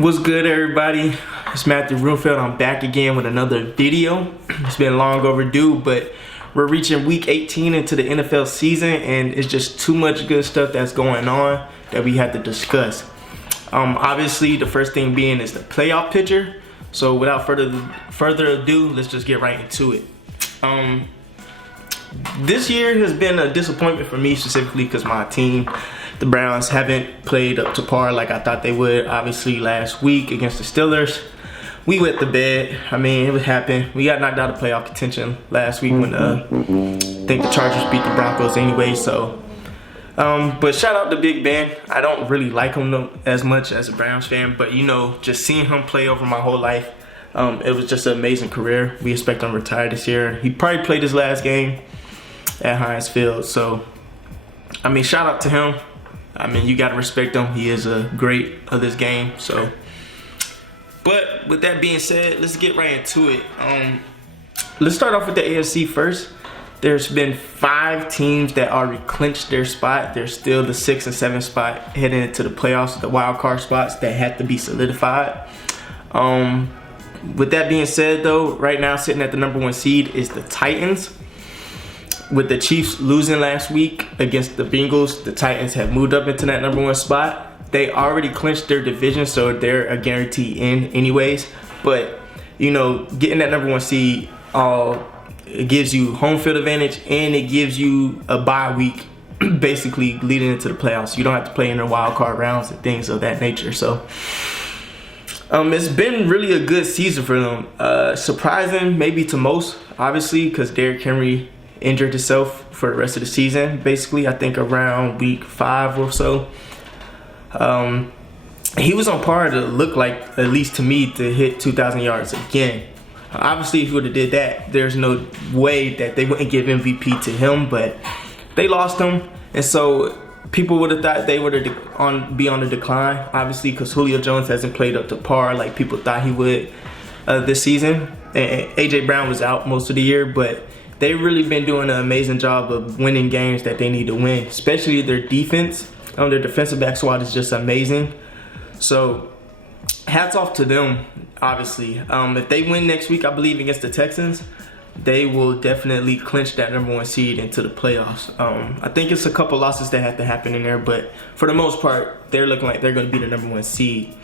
What's good, everybody? It's Matthew Roomfield. I'm back again with another video. It's been long overdue, but we're reaching week 18 into the NFL season, and it's just too much good stuff that's going on that we have to discuss. Obviously, the first thing being is the playoff picture. So without further ado, let's just get right into it. This year has been a disappointment for me specifically because my team, the Browns, haven't played up to par like I thought they would. Obviously, last week against the Steelers, we wet the bed. I mean, it would happen. We got knocked out of playoff contention last week when I think the Chargers beat the Broncos anyway. So, but shout out to Big Ben. I don't really like him as much as a Browns fan, but you know, just seeing him play over my whole life, it was just an amazing career. We expect him to retire this year. He probably played his last game at Heinz Field. So, I mean, shout out to him. I mean, you gotta respect him. He is a great of this game. So, but with that being said, let's get right into it. Let's start off with the AFC first. There's been 5 teams that already clinched their spot. There's still the 6 and 7 spot heading into the playoffs, the wild card spots that have to be solidified. With that being said, though, right now sitting at the #1 seed is the Titans. With the Chiefs losing last week against the Bengals, the Titans have moved up into that #1 spot. They already clinched their division, so they're a guaranteed in anyways. But, you know, getting that #1 seed, it gives you home field advantage and it gives you a bye week basically leading into the playoffs. You don't have to play in the wild card rounds and things of that nature. So, it's been really a good season for them. Surprising maybe to most, obviously, because Derrick Henry injured himself for the rest of the season, basically, I think around week 5 or so. He was on par to look like, at least to me, to hit 2,000 yards again. Obviously, if he would have did that, there's no way that they wouldn't give MVP to him, but they lost him, and so people would have thought they would be on the decline, obviously, because Julio Jones hasn't played up to par like people thought he would this season. And AJ Brown was out most of the year, but they've really been doing an amazing job of winning games that they need to win, especially their defense. Their defensive back squad is just amazing. So, hats off to them, obviously. If they win next week, I believe, against the Texans, they will definitely clinch that #1 seed into the playoffs. I think it's a couple losses that have to happen in there, but for the most part, they're looking like they're going to be the #1 seed.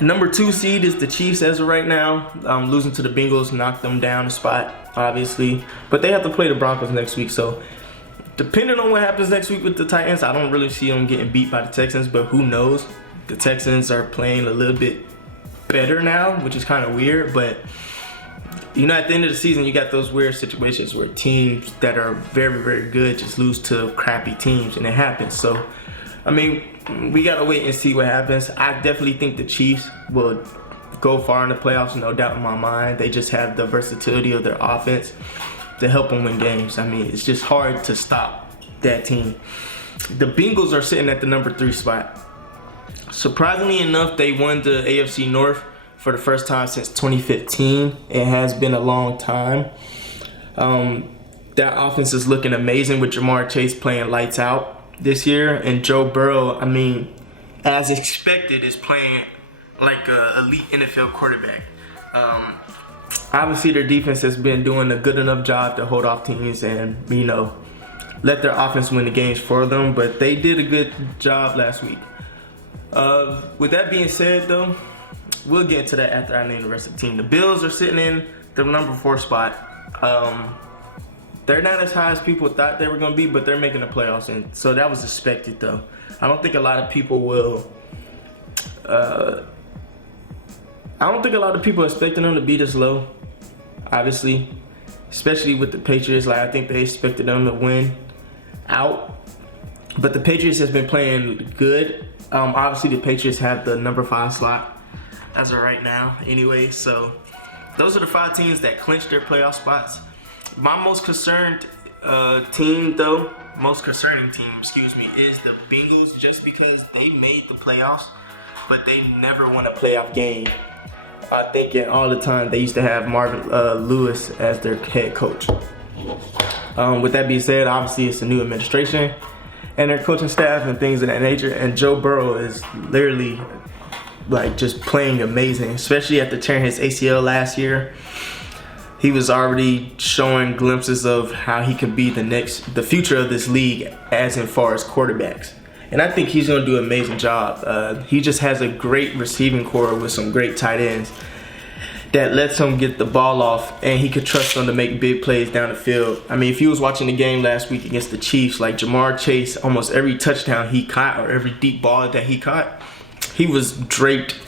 #2 seed is the Chiefs as of right now. Losing to the Bengals knocked them down a spot, obviously. But they have to play the Broncos next week. So, depending on what happens next week with the Titans, I don't really see them getting beat by the Texans. But who knows? The Texans are playing a little bit better now, which is kind of weird. But, you know, at the end of the season, you got those weird situations where teams that are very, very good just lose to crappy teams. And it happens. So, I mean, we got to wait and see what happens. I definitely think the Chiefs will go far in the playoffs, no doubt in my mind. They just have the versatility of their offense to help them win games. I mean, it's just hard to stop that team. The Bengals are sitting at the #3 spot. Surprisingly enough, they won the AFC North for the first time since 2015. It has been a long time. That offense is looking amazing with Jamar Chase playing lights out this year, and Joe Burrow, I mean, as expected, is playing like an elite NFL quarterback. Obviously, their defense has been doing a good enough job to hold off teams and, you know, let their offense win the games for them, but they did a good job last week. With that being said, though, we'll get into that after I name the rest of the team. The Bills are sitting in the #4 spot. They're not as high as people thought they were going to be, but they're making the playoffs, and so that was expected, though. I don't think a lot of people will. I don't think a lot of people expected them to be this low, obviously, especially with the Patriots. Like, I think they expected them to win out, but the Patriots has been playing good. Obviously, the Patriots have the #5 slot as of right now, anyway. So those are the 5 teams that clinched their playoff spots. My most concerning team, is the Bengals, just because they made the playoffs, but they never won a playoff game. I think all the time they used to have Marvin Lewis as their head coach. With that being said, obviously it's a new administration, and their coaching staff and things of that nature. And Joe Burrow is literally like just playing amazing, especially after tearing his ACL last year. He was already showing glimpses of how he could be the future of this league as far as quarterbacks. And I think he's going to do an amazing job. He just has a great receiving core with some great tight ends that lets him get the ball off, and he could trust them to make big plays down the field. I mean, if you was watching the game last week against the Chiefs, like Jamar Chase, almost every touchdown he caught or every deep ball that he caught, he was draped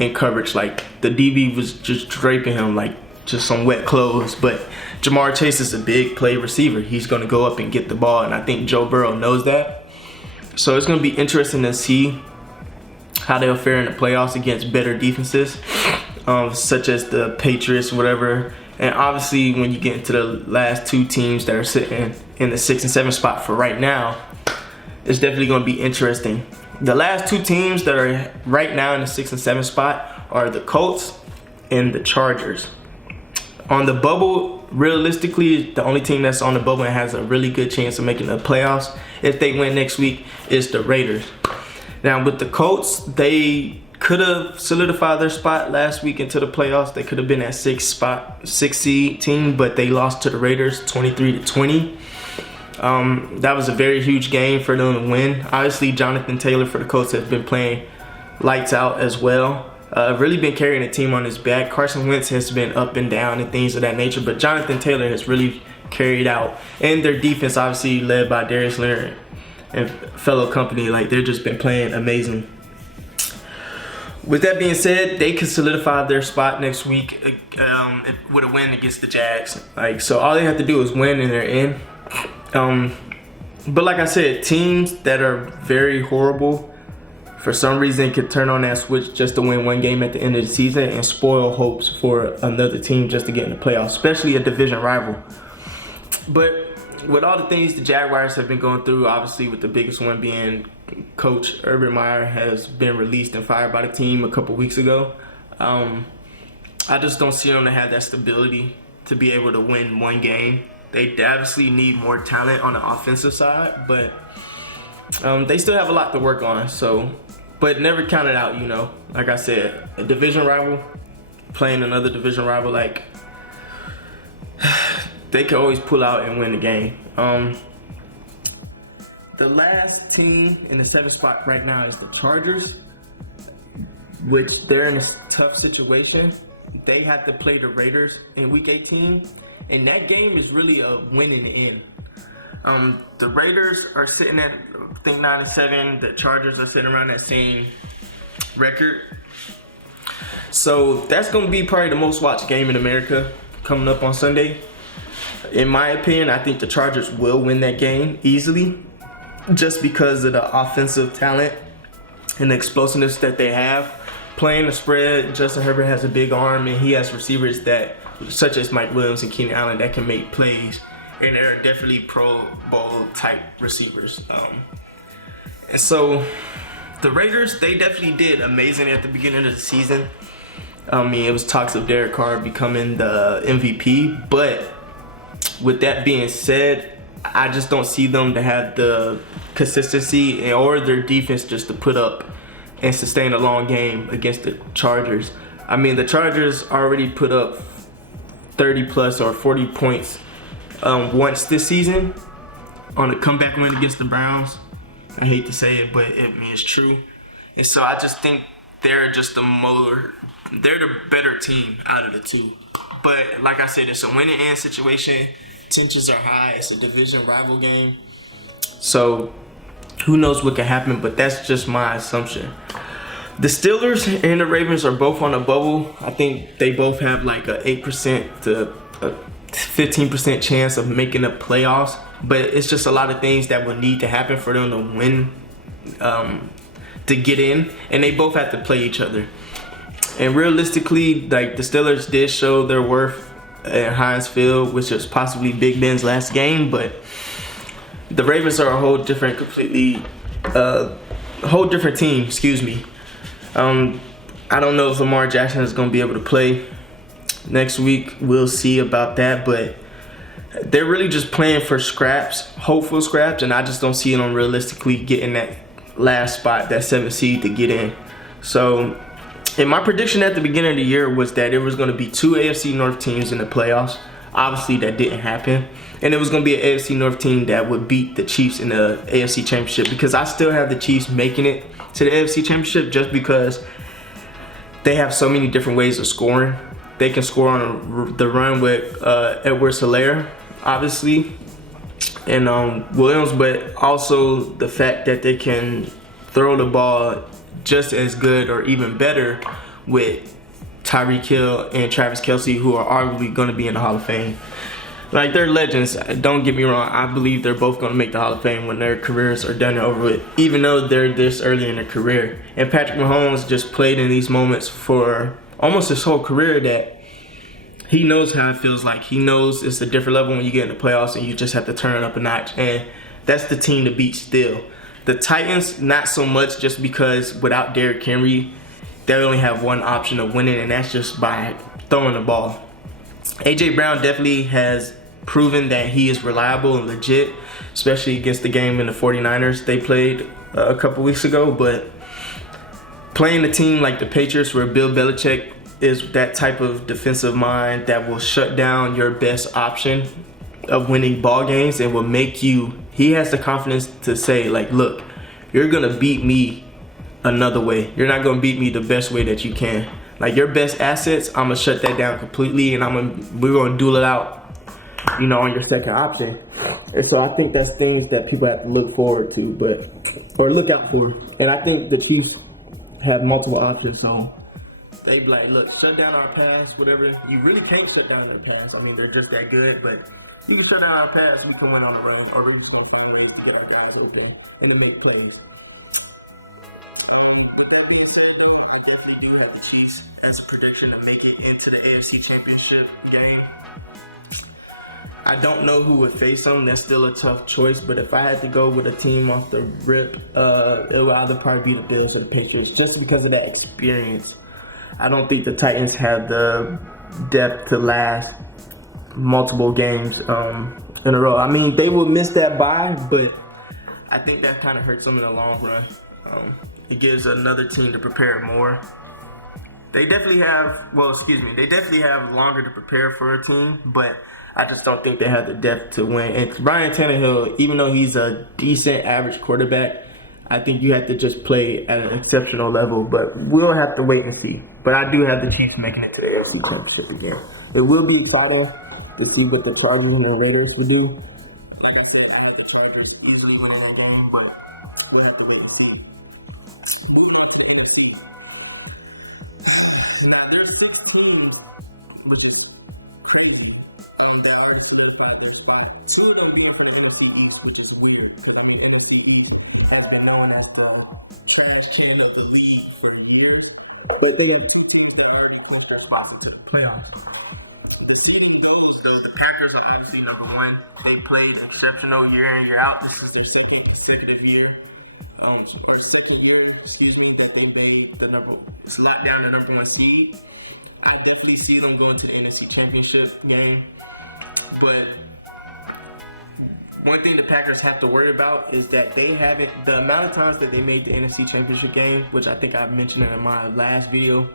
in coverage. Like the DB was just draping him like just some wet clothes. But Jamar Chase is a big play receiver. He's going to go up and get the ball, and I think Joe Burrow knows that. So it's going to be interesting to see how they'll fare in the playoffs against better defenses, such as the Patriots, whatever. And obviously, when you get into the last two teams that are sitting in the 6 and 7 spot for right now, it's definitely going to be interesting. The last two teams that are right now in the 6 and 7 spot are the Colts and the Chargers. On the bubble, realistically, the only team that's on the bubble and has a really good chance of making the playoffs if they win next week is the Raiders. Now, with the Colts, they could have solidified their spot last week into the playoffs. They could have been that 6 seed team, but they lost to the Raiders 23-20. That was a very huge game for them to win. Obviously, Jonathan Taylor for the Colts has been playing lights out as well. Really been carrying the team on his back. Carson Wentz has been up and down and things of that nature, but Jonathan Taylor has really carried out. And their defense, obviously led by Darius Leonard and fellow company, like they've just been playing amazing. With that being said, they can solidify their spot next week with a win against the Jags. Like, so all they have to do is win and they're in. But like I said, teams that are very horrible for some reason could turn on that switch just to win one game at the end of the season and spoil hopes for another team just to get in the playoffs, especially a division rival. But with all the things the Jaguars have been going through, obviously with the biggest one being Coach Urban Meyer has been released and fired by the team a couple weeks ago, I just don't see them to have that stability to be able to win one game. They obviously need more talent on the offensive side, but they still have a lot to work on. So, but never count it out, you know. Like I said, a division rival playing another division rival, like they can always pull out and win the game. The last team in the 7th spot right now is the Chargers, which they're in a tough situation. They have to play the Raiders in Week 18, and that game is really a win in the end. The Raiders are sitting at, I think, 9-7. The Chargers are sitting around that same record. So that's going to be probably the most watched game in America coming up on Sunday. In my opinion, I think the Chargers will win that game easily just because of the offensive talent and the explosiveness that they have. Playing the spread, Justin Herbert has a big arm, and he has receivers that, such as Mike Williams and Keenan Allen, that can make plays. And they're definitely Pro Bowl type receivers. And so the Raiders, they definitely did amazing at the beginning of the season. I mean, it was talks of Derek Carr becoming the MVP, but with that being said, I just don't see them to have the consistency or their defense just to put up and sustain a long game against the Chargers. I mean, the Chargers already put up 30 plus or 40 points once this season on a comeback win against the Browns. I hate to say it, but it's true. And so I just think they're the better team out of the two. But like I said, it's a win and end situation. Tensions are high. It's a division rival game. So who knows what could happen, but that's just my assumption. The Steelers and the Ravens are both on a bubble. I think they both have like a 8% to a 15% chance of making the playoffs, but it's just a lot of things that would need to happen for them to win, to get in, and they both have to play each other. And realistically, like, the Steelers did show their worth at Heinz Field, which was possibly Big Ben's last game, but the Ravens are a whole different team, excuse me. I don't know if Lamar Jackson is going to be able to play next week. We'll see about that, but they're really just playing for scraps, hopeful scraps, and I just don't see them realistically getting that last spot, that 7th seed to get in. So, and my prediction at the beginning of the year was that there was going to be 2 AFC North teams in the playoffs. Obviously, that didn't happen. And it was going to be an AFC North team that would beat the Chiefs in the AFC Championship, because I still have the Chiefs making it to the AFC Championship just because they have so many different ways of scoring. They can score on the run with Edwards-Helaire, obviously, and Williams, but also the fact that they can throw the ball just as good or even better with Tyreek Hill and Travis Kelce, who are arguably going to be in the Hall of Fame. Like, they're legends, don't get me wrong. I believe they're both going to make the Hall of Fame when their careers are done and over with, even though they're this early in their career. And Patrick Mahomes just played in these moments for almost his whole career, that he knows how it feels like. He knows it's a different level when you get in the playoffs and you just have to turn it up a notch. And that's the team to beat still. The Titans, not so much, just because without Derrick Henry, they only have one option of winning, and that's just by throwing the ball. A.J. Brown definitely has proven that he is reliable and legit, especially against the game in the 49ers they played a couple weeks ago. But playing a team like the Patriots, where Bill Belichick is that type of defensive mind that will shut down your best option of winning ball games and will make you, he has the confidence to say, like, look, you're gonna beat me another way. You're not gonna beat me the best way that you can. Like, your best assets, I'm gonna shut that down completely, and we're gonna duel it out, you know, on your second option. And so I think that's things that people have to look forward to, or look out for. And I think the Chiefs have multiple options, so they be like, look, shut down our pass, whatever. You really can't shut down their pass. I mean, they're just that good, but you can shut down our pass, you can win on the road, or they're just gonna find ways to get out with them and to make plays. I definitely do have the Chiefs as a prediction to make it into the AFC Championship game. I don't know who would face them. That's still a tough choice, but if I had to go with a team off the rip, it would either probably be the Bills or the Patriots, just because of that experience. I don't think the Titans have the depth to last multiple games in a row. I mean, they will miss that bye, but I think that kind of hurts them in the long run. It gives another team to prepare more. They definitely have, they definitely have longer to prepare for a team, but I just don't think they have the depth to win. And Ryan Tannehill, even though he's a decent average quarterback, I think you have to just play at an exceptional level, but we'll have to wait and see. But I do have the Chiefs making it to the AFC Championship again. It will be exciting to see what the Chargers and the Raiders will do. Like I said, I like the Chargers usually winning that game, but we'll have to wait and see. Now, there's 16, which is crazy. That are the best right at the spot. Two of them being for NFC East, which is weird. So, I mean, NFC East has been known as trash can of the league for years. But they have two teams that are already close to the spot to the playoffs. The season goes, the Packers are obviously number one. They played exceptional year in, year out. This is their second consecutive year. That they made the locked down the number one seed. I definitely see them going to the NFC Championship game. But one thing the Packers have to worry about is that they haven't, the amount of times that they made the NFC Championship game, which I think I mentioned in my last video,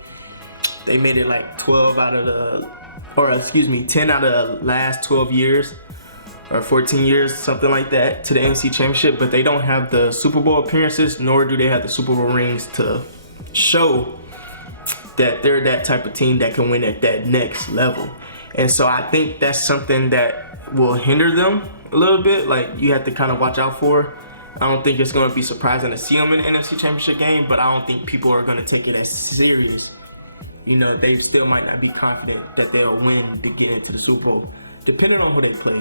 they made it like 10 out of the last 12 years. Or 14 years, something like that, to the NFC Championship, but they don't have the Super Bowl appearances, nor do they have the Super Bowl rings to show that they're that type of team that can win at that next level. And so I think that's something that will hinder them a little bit. Like, you have to kind of watch out for. I don't think it's going to be surprising to see them in the NFC Championship game, but I don't think people are going to take it as serious. You know, they still might not be confident that they'll win to get into the Super Bowl, depending on who they play.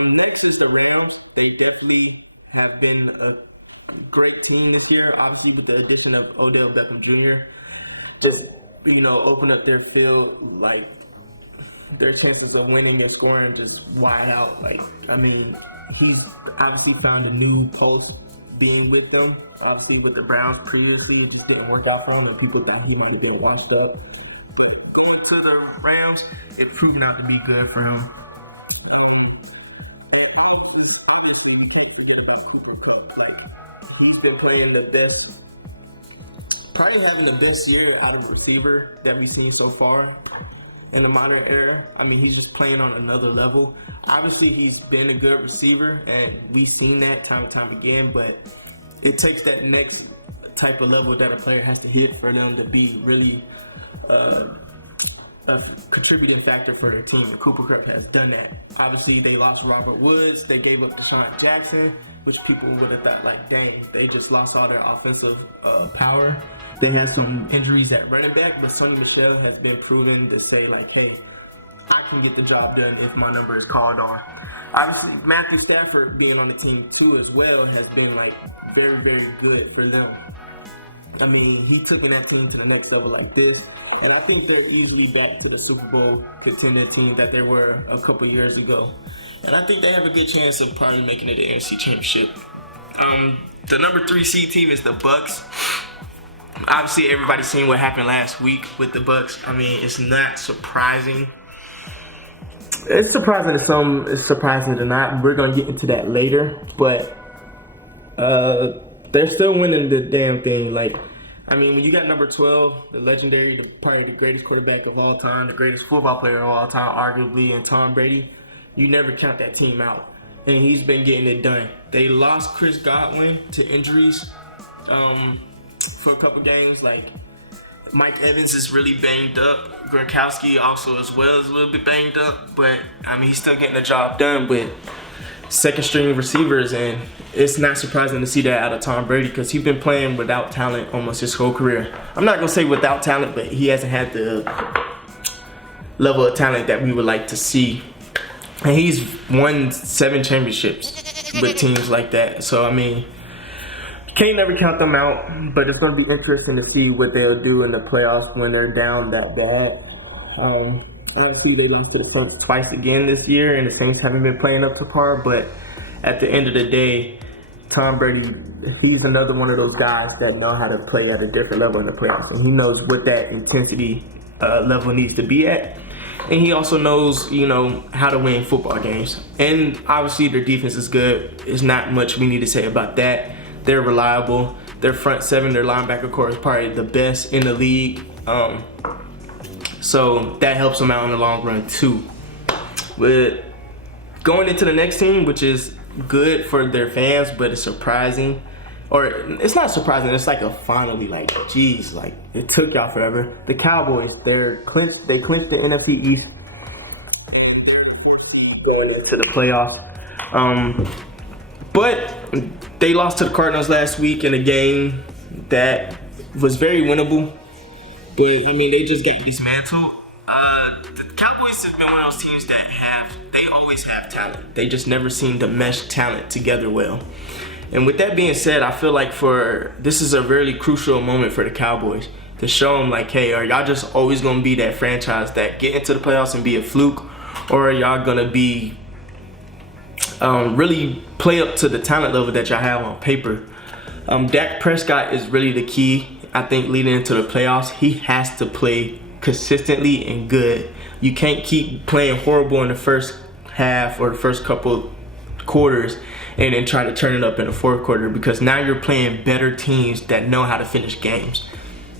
Next is the Rams. They definitely have been a great team this year, obviously with the addition of Odell Beckham Jr. Just, open up their field, like, their chances of winning and scoring just wide out. Like, I mean, he's obviously found a new pulse being with them. Obviously with the Browns previously, it just didn't work out for him, and people thought he might have been washed up. But going to the Rams, it proved out to be good for him. Honestly, we can't forget about Cooper Kupp. Like, he's been playing the best, probably having the best year out of a receiver that we've seen so far in the modern era. I mean, he's just playing on another level. Obviously, he's been a good receiver, and we've seen that time and time again, but it takes that next type of level that a player has to hit for them to be really a contributing factor for their team. And Cooper Kupp has done that. Obviously, they lost Robert Woods. They gave up Deshaun Jackson, which people would have thought, like, dang, they just lost all their offensive power. They had some injuries at running back, but Sonny Michel has been proven to say, like, hey, I can get the job done if my number is called on. Obviously, Matthew Stafford being on the team too as well has been, like, very, very good for them. I mean, he took that team to the next level like this, and I think they're easily back to the Super Bowl contender team that they were a couple years ago. And I think they have a good chance of probably making it the NFC Championship. The number 3 seed team is the Bucks. Obviously, everybody's seen what happened last week with the Bucks. I mean, it's not surprising. It's surprising to some, it's surprising to not. We're gonna get into that later, but they're still winning the damn thing. Like, I mean, when you got number 12, the legendary, probably the greatest quarterback of all time, the greatest football player of all time, arguably, and Tom Brady, you never count that team out. And he's been getting it done. They lost Chris Godwin to injuries for a couple games. Like, Mike Evans is really banged up. Gronkowski also as well is a little bit banged up. But, I mean, he's still getting the job done with second string receivers, and it's not surprising to see that out of Tom Brady because he's been playing without talent almost his whole career. I'm not going to say without talent, but he hasn't had the level of talent that we would like to see. And he's won 7 championships with teams like that. So, I mean, you can't never count them out, but it's going to be interesting to see what they'll do in the playoffs when they're down that bad. Obviously, they lost to the Saints twice again this year, and the Saints haven't been playing up to par. But at the end of the day, Tom Brady, he's another one of those guys that know how to play at a different level in the playoffs, and he knows what that intensity level needs to be at. And he also knows, you know, how to win football games. And obviously, their defense is good. There's not much we need to say about that. They're reliable. Their front seven, their linebacker core is probably the best in the league. So that helps them out in the long run too. But going into the next team, which is good for their fans, but it's surprising. Or it's not surprising, it's like a finally, like, geez, like, it took y'all forever. The Cowboys, they clinched the NFC East to the playoffs. But they lost to the Cardinals last week in a game that was very winnable. But, I mean, they just got dismantled. The Cowboys have been one of those teams that they always have talent. They just never seem to mesh talent together well. And with that being said, I feel like this is a really crucial moment for the Cowboys to show them, like, hey, are y'all just always going to be that franchise that get into the playoffs and be a fluke? Or are y'all going to be really play up to the talent level that y'all have on paper? Dak Prescott is really the key. I think leading into the playoffs, he has to play consistently and good. You can't keep playing horrible in the first half or the first couple quarters and then try to turn it up in the fourth quarter, because now you're playing better teams that know how to finish games.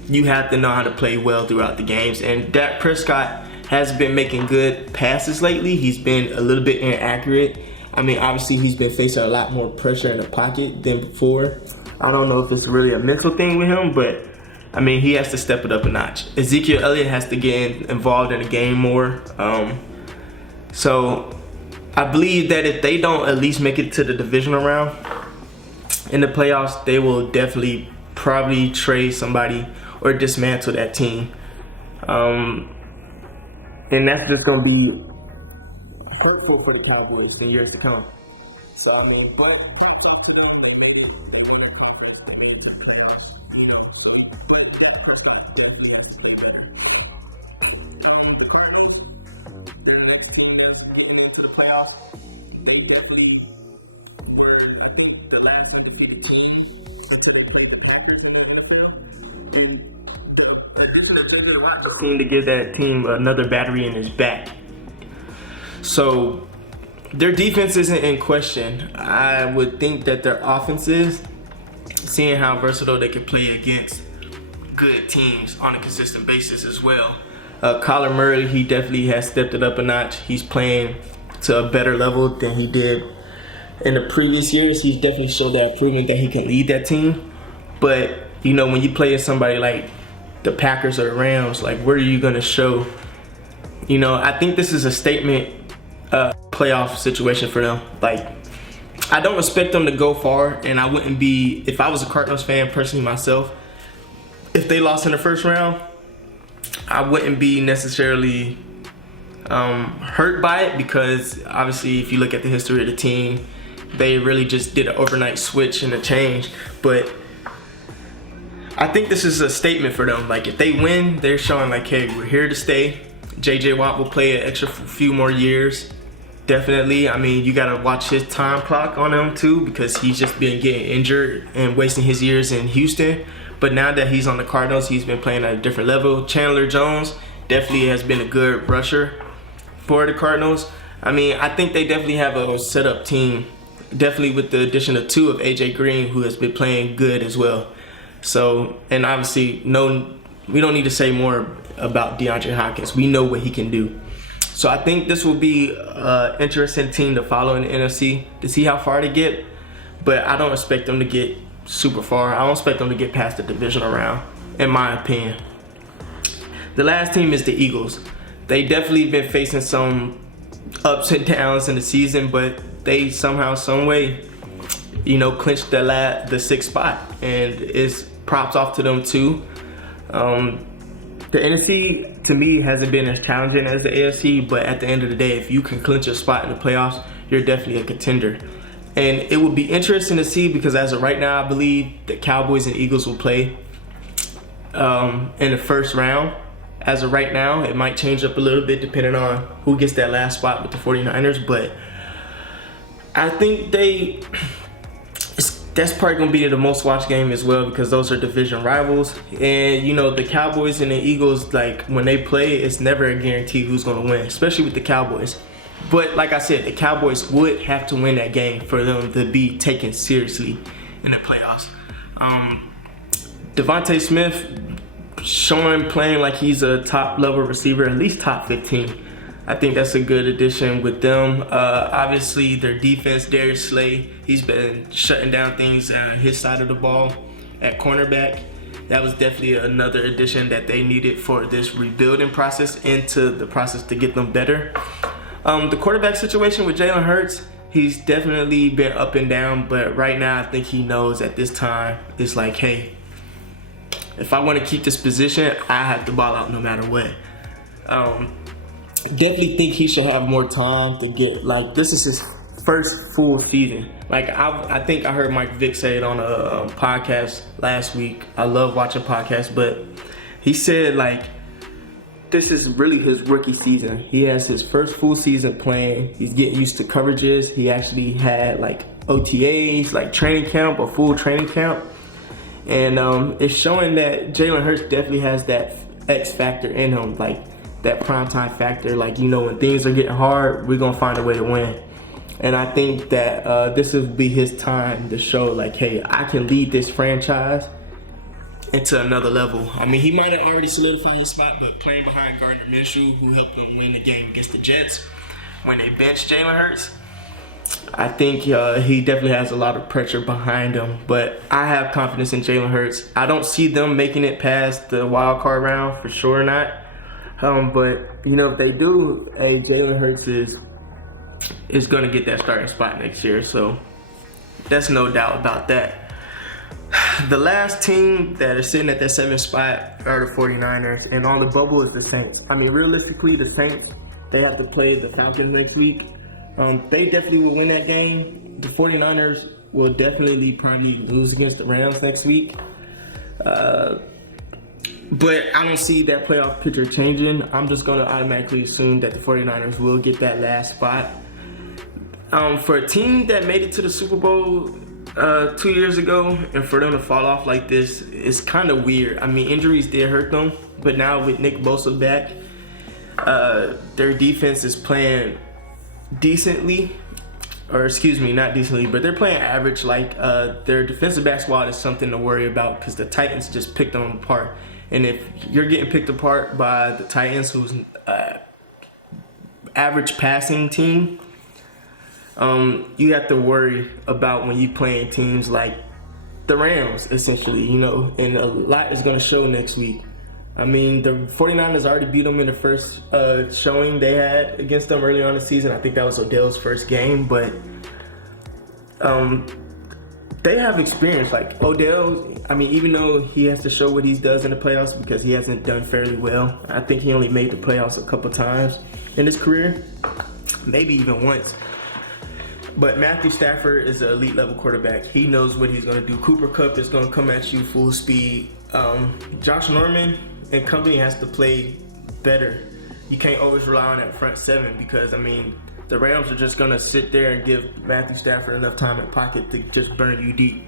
You have to know how to play well throughout the games, and Dak Prescott has been making good passes lately. He's been a little bit inaccurate. I mean, obviously he's been facing a lot more pressure in the pocket than before. I don't know if it's really a mental thing with him, but I mean, he has to step it up a notch. Ezekiel Elliott has to get involved in the game more. So I believe that if they don't at least make it to the divisional round in the playoffs, they will definitely probably trade somebody or dismantle that team. And that's just going to be hurtful for the Cowboys in years to come. So, I mean, they're the next team that's getting into the playoffs. Immediately, I think the last undefeated team. They're just going to watch the team to give that team another battery in his back. So their defense isn't in question. I would think that their offense is, seeing how versatile they can play against good teams on a consistent basis as well. Kyler Murray, he definitely has stepped it up a notch. He's playing to a better level than he did in the previous years. He's definitely showed that improvement that he can lead that team. But, you know, when you play as somebody like the Packers or the Rams, like, where are you going to show? You know, I think this is a statement playoff situation for them. Like, I don't expect them to go far, and I wouldn't be, if I was a Cardinals fan personally myself, if they lost in the first round, I wouldn't be necessarily hurt by it, because obviously if you look at the history of the team, they really just did an overnight switch and a change. But I think this is a statement for them. Like, if they win, they're showing like, hey, we're here to stay. JJ Watt will play an extra few more years. Definitely. I mean, you got to watch his time clock on him too, because he's just been getting injured and wasting his years in Houston. But now that he's on the Cardinals, he's been playing at a different level. Chandler Jones definitely has been a good rusher for the Cardinals. I mean, I think they definitely have a set-up team, definitely with the addition of 2 of AJ Green, who has been playing good as well. So, and obviously, no, we don't need to say more about DeAndre Hopkins. We know what he can do. So I think this will be an interesting team to follow in the NFC to see how far they get. But I don't expect them to get super far. I don't expect them to get past the divisional round, in my opinion. The last team is the Eagles. They definitely been facing some ups and downs in the season, but they somehow, some way, you know, clinched the 6th spot, and it's props off to them too. The NFC to me hasn't been as challenging as the AFC, but at the end of the day, if you can clinch a spot in the playoffs, you're definitely a contender. And it would be interesting to see, because as of right now, I believe the Cowboys and Eagles will play in the first round. As of right now, it might change up a little bit depending on who gets that last spot with the 49ers. But I think that's probably going to be the most watched game as well, because those are division rivals. And, you know, the Cowboys and the Eagles, like, when they play, it's never a guarantee who's going to win, especially with the Cowboys. But like I said, the Cowboys would have to win that game for them to be taken seriously in the playoffs. Devontae Smith playing like he's a top-level receiver, at least top 15. I think that's a good addition with them. Obviously, their defense, Darius Slay, he's been shutting down things on his side of the ball at cornerback. That was definitely another addition that they needed for this rebuilding process, into the process to get them better. The quarterback situation with Jalen Hurts, he's definitely been up and down, but right now I think he knows at this time, it's like, hey, if I want to keep this position, I have to ball out no matter what. Definitely think he should have more time to get, like, this is his first full season. Like, I think I heard Mike Vick say it on a podcast last week. I love watching podcasts, but he said, like, this is really his rookie season. He has his first full season playing. He's getting used to coverages. He actually had like OTAs, like training camp, a full training camp. And it's showing that Jalen Hurts definitely has that X factor in him, like that primetime factor. Like, you know, when things are getting hard, we're going to find a way to win. And I think that this will be his time to show, like, hey, I can lead this franchise into another level. I mean, he might have already solidified his spot, but playing behind Gardner Minshew, who helped them win the game against the Jets when they benched Jalen Hurts, I think he definitely has a lot of pressure behind him. But I have confidence in Jalen Hurts. I don't see them making it past the wild card round, for sure not. But, you know, if they do, hey, Jalen Hurts is going to get that starting spot next year. So that's no doubt about that. The last team that is sitting at that 7th spot are the 49ers, and on the bubble is the Saints. I mean, realistically, the Saints, they have to play the Falcons next week. They definitely will win that game. The 49ers will definitely probably lose against the Rams next week. But I don't see that playoff picture changing. I'm just going to automatically assume that the 49ers will get that last spot. For a team that made it to the Super Bowl 2 years ago, and for them to fall off like this is kind of weird. I mean, injuries did hurt them, but now with Nick Bosa back, their defense is playing decently or excuse me, not decently, but they're playing average. Like their defensive back squad is something to worry about because the Titans just picked them apart. And if you're getting picked apart by the Titans, who's average passing team, you have to worry about when you playing teams like the Rams, essentially, you know, and a lot is going to show next week. I mean, the 49ers already beat them in the first showing they had against them early on in the season. I think that was Odell's first game, but they have experience. Like Odell, I mean, even though he has to show what he does in the playoffs because he hasn't done fairly well. I think he only made the playoffs a couple times in his career, maybe even once. But Matthew Stafford is an elite level quarterback. He knows what he's going to do. Cooper Kupp is going to come at you full speed. Josh Norman and company has to play better. You can't always rely on that front seven because, I mean, the Rams are just going to sit there and give Matthew Stafford enough time in pocket to just burn you deep.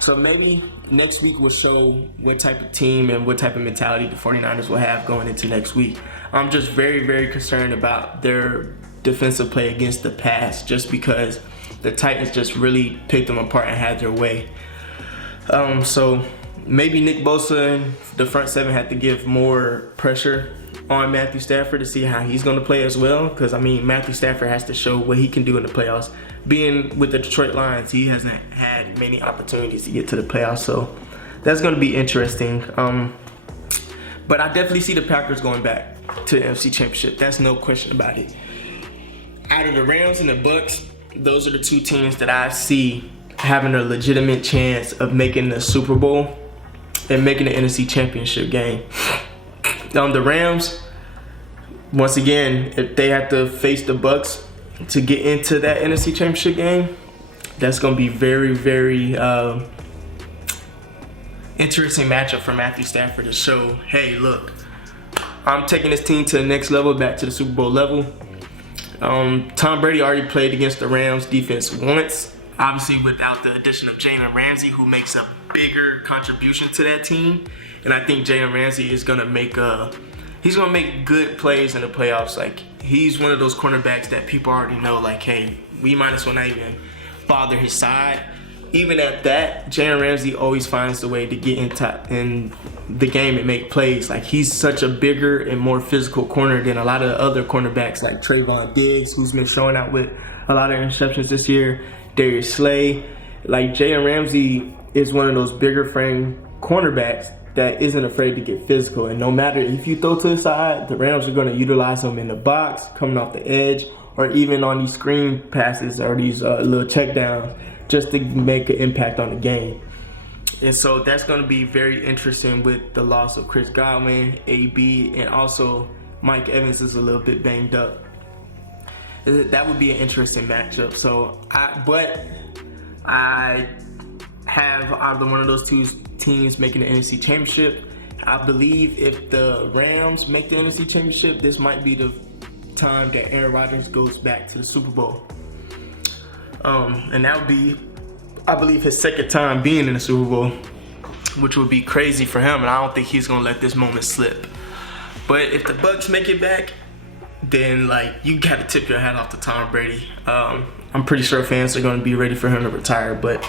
So maybe next week will show what type of team and what type of mentality the 49ers will have going into next week. I'm just very, very concerned about their defensive play against the pass just because the Titans just really picked them apart and had their way. So maybe Nick Bosa and the front seven had to give more pressure on Matthew Stafford to see how he's going to play as well. Because, I mean, Matthew Stafford has to show what he can do in the playoffs. Being with the Detroit Lions, he hasn't had many opportunities to get to the playoffs. So that's going to be interesting. But I definitely see the Packers going back to the NFC Championship. That's no question about it. Out of the Rams and the Bucks, those are the two teams that I see having a legitimate chance of making the Super Bowl and making the NFC Championship game. The Rams, once again, if they have to face the Bucks to get into that NFC Championship game, that's going to be very, very interesting matchup for Matthew Stafford to show, hey, look, I'm taking this team to the next level, back to the Super Bowl level. Tom Brady already played against the Rams defense once, obviously without the addition of Jalen Ramsey, who makes a bigger contribution to that team. And I think Jalen Ramsey is gonna make good plays in the playoffs. Like, he's one of those cornerbacks that people already know, like, hey, we might as well not even bother his side. Even at that, Jalen Ramsey always finds the way to get in the game and make plays. Like, he's such a bigger and more physical corner than a lot of other cornerbacks like Trayvon Diggs, who's been showing out with a lot of interceptions this year, Darius Slay. Like, Jalen Ramsey is one of those bigger frame cornerbacks that isn't afraid to get physical. And no matter if you throw to the side, the Rams are going to utilize him in the box, coming off the edge, or even on these screen passes or these little check downs, just to make an impact on the game. And so that's going to be very interesting with the loss of Chris Godwin, AB, and also Mike Evans is a little bit banged up. That would be an interesting matchup. So, I have either one of those two teams making the NFC Championship. I believe if the Rams make the NFC Championship, this might be the time that Aaron Rodgers goes back to the Super Bowl. And that would be, I believe, his second time being in the Super Bowl, which would be crazy for him, and I don't think he's gonna let this moment slip. But if the Bucks make it back, then, like, you gotta tip your hat off to Tom Brady. I'm pretty sure fans are gonna be ready for him to retire. But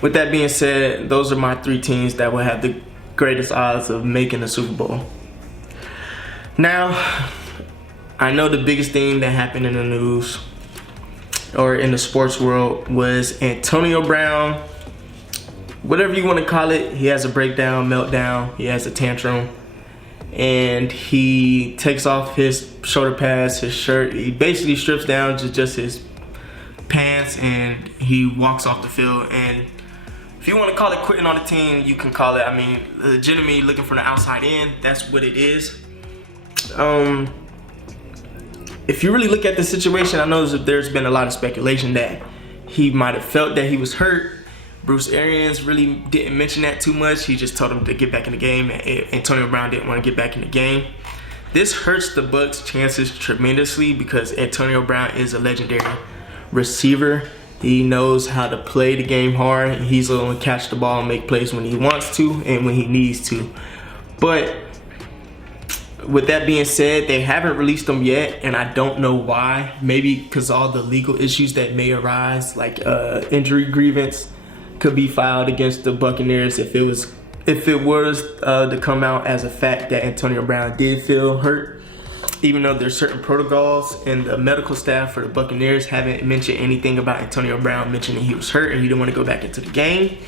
with that being said, those are my three teams that will have the greatest odds of making the Super Bowl. Now, I know the biggest thing that happened in the news or in the sports world was Antonio Brown. Whatever you want to call it, he has a breakdown, meltdown, he has a tantrum, and he takes off his shoulder pads, his shirt. He basically strips down to just his pants and he walks off the field. And if you want to call it quitting on the team, you can call it. I mean, legitimately looking from the outside in, that's what it is. If you really look at the situation, I know that there's been a lot of speculation that he might have felt that he was hurt. Bruce Arians really didn't mention that too much. He just told him to get back in the game, and Antonio Brown didn't want to get back in the game. This hurts the Bucks' chances tremendously because Antonio Brown is a legendary receiver. He knows how to play the game hard. He's going to catch the ball and make plays when he wants to and when he needs to. But with that being said, they haven't released him yet, and I don't know why. Maybe because all the legal issues that may arise, like injury grievance, could be filed against the Buccaneers if it was to come out as a fact that Antonio Brown did feel hurt. Even though there's certain protocols, and the medical staff for the Buccaneers haven't mentioned anything about Antonio Brown mentioning he was hurt and he didn't want to go back into the game.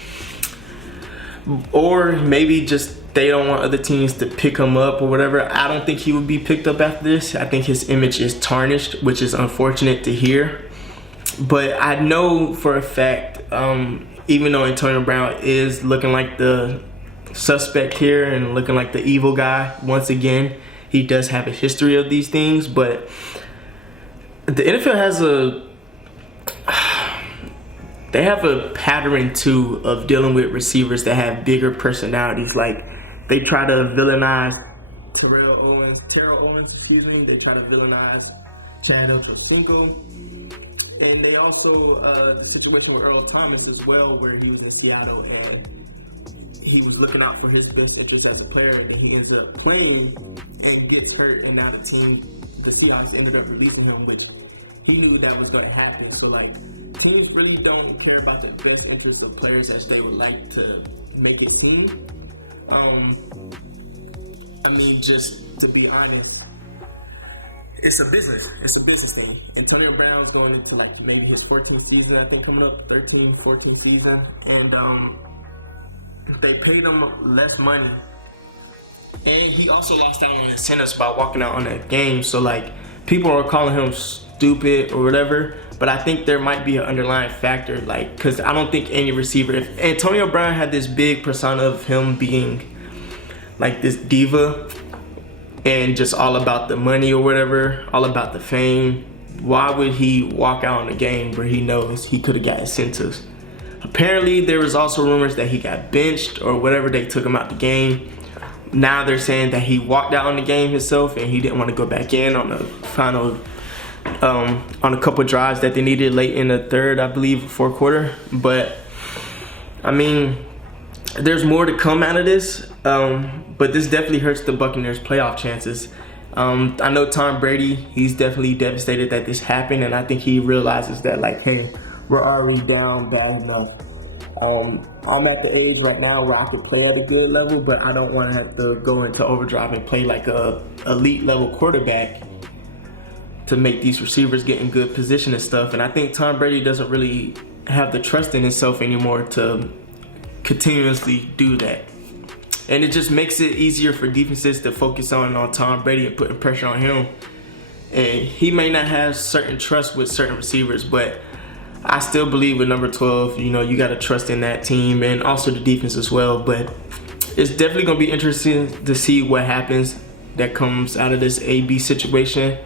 Or maybe just they don't want other teams to pick him up or whatever. I don't think he would be picked up after this. I think his image is tarnished, which is unfortunate to hear. But I know for a fact, even though Antonio Brown is looking like the suspect here and looking like the evil guy, once again, he does have a history of these things. But the NFL has they have a pattern too of dealing with receivers that have bigger personalities. Like, they try to villainize Terrell Owens, they try to villainize Chad Ochocinco. And they also, the situation with Earl Thomas as well, where he was in Seattle and he was looking out for his best interest as a player, and he ends up playing and gets hurt, and now the Seahawks ended up releasing him, which he knew that was going to happen. So, like, teams really don't care about the best interest of players as they would like to make it seem. I mean, just to be honest, it's a business thing. Antonio Brown's going into like maybe his 14th season, I think, coming up, 14th season, and they paid him less money, and he also lost out on incentives by walking out on that game. So, like, people are calling him stupid or whatever, but I think there might be an underlying factor, like, because I don't think any receiver, if Antonio Brown had this big persona of him being like this diva and just all about the money or whatever, all about the fame, why would he walk out on a game where he knows he could have got incentives? Apparently, there was also rumors that he got benched or whatever. They took him out the game. Now they're saying that he walked out on the game himself and he didn't want to go back in on the final, on a couple drives that they needed late in the third, I believe, fourth quarter. But, I mean, there's more to come out of this. But this definitely hurts the Buccaneers' playoff chances. I know Tom Brady, he's definitely devastated that this happened, and I think he realizes that, like, hey, we're already down bad enough. I'm at the age right now where I could play at a good level, but I don't want to have to go into overdrive and play like a elite level quarterback to make these receivers get in good position and stuff. And I think Tom Brady doesn't really have the trust in himself anymore to continuously do that. And it just makes it easier for defenses to focus on Tom Brady and putting pressure on him. And he may not have certain trust with certain receivers, but I still believe with number 12, you know, you got to trust in that team and also the defense as well. But it's definitely going to be interesting to see what happens that comes out of this AB situation.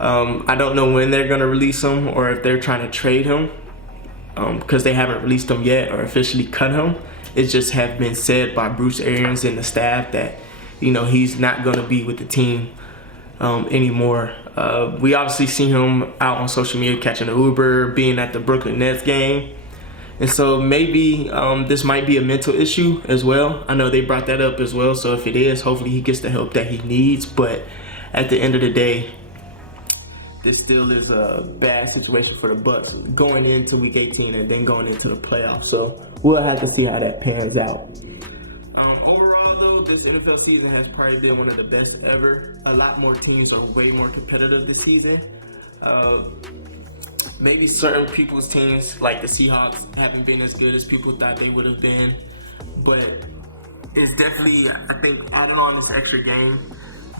I don't know when they're going to release him or if they're trying to trade him, because they haven't released him yet or officially cut him. It just have been said by Bruce Arians and the staff that, you know, he's not going to be with the team anymore. We obviously see him out on social media catching an Uber, being at the Brooklyn Nets game. And so maybe this might be a mental issue as well. I know they brought that up as well. So if it is, hopefully he gets the help that he needs. But at the end of the day, this still is a bad situation for the Bucks going into Week 18 and then going into the playoffs. So we'll have to see how that pans out. Overall, though, this NFL season has probably been one of the best ever. A lot more teams are way more competitive this season. Maybe certain people's teams, like the Seahawks, haven't been as good as people thought they would have been. But it's definitely, I think, adding on this extra game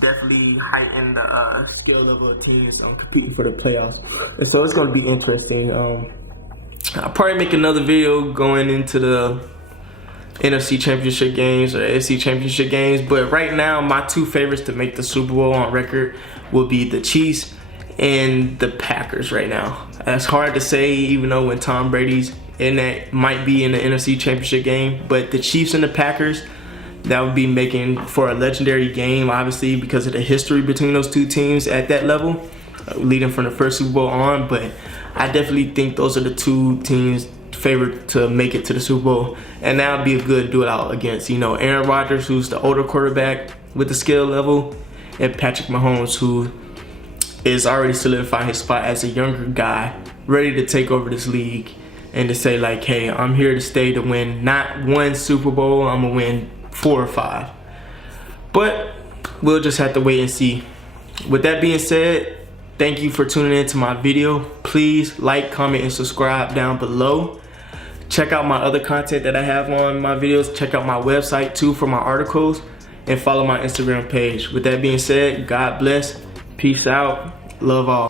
definitely heighten the skill level of teams competing for the playoffs. And so it's going to be interesting. I'll probably make another video going into the NFC Championship games or AFC Championship games. But right now, my two favorites to make the Super Bowl on record will be the Chiefs and the Packers right now. That's hard to say, even though when Tom Brady's in that, might be in the NFC Championship game. But the Chiefs and the Packers, that would be making for a legendary game, obviously, because of the history between those two teams at that level, leading from the first Super Bowl on. But I definitely think those are the two teams favored to make it to the Super Bowl. And that would be a good duel out against, you know, Aaron Rodgers, who's the older quarterback with the skill level, and Patrick Mahomes, who is already solidifying his spot as a younger guy, ready to take over this league and to say like, hey, I'm here to stay to win not one Super Bowl, I'm gonna win 4 or 5. But we'll just have to wait and see. With that being said, thank you for tuning in to my video. Please like, comment, and subscribe down below. Check out my other content that I have on my videos. Check out my website too for my articles, and follow my Instagram page. With that being said, God bless, peace out, love all.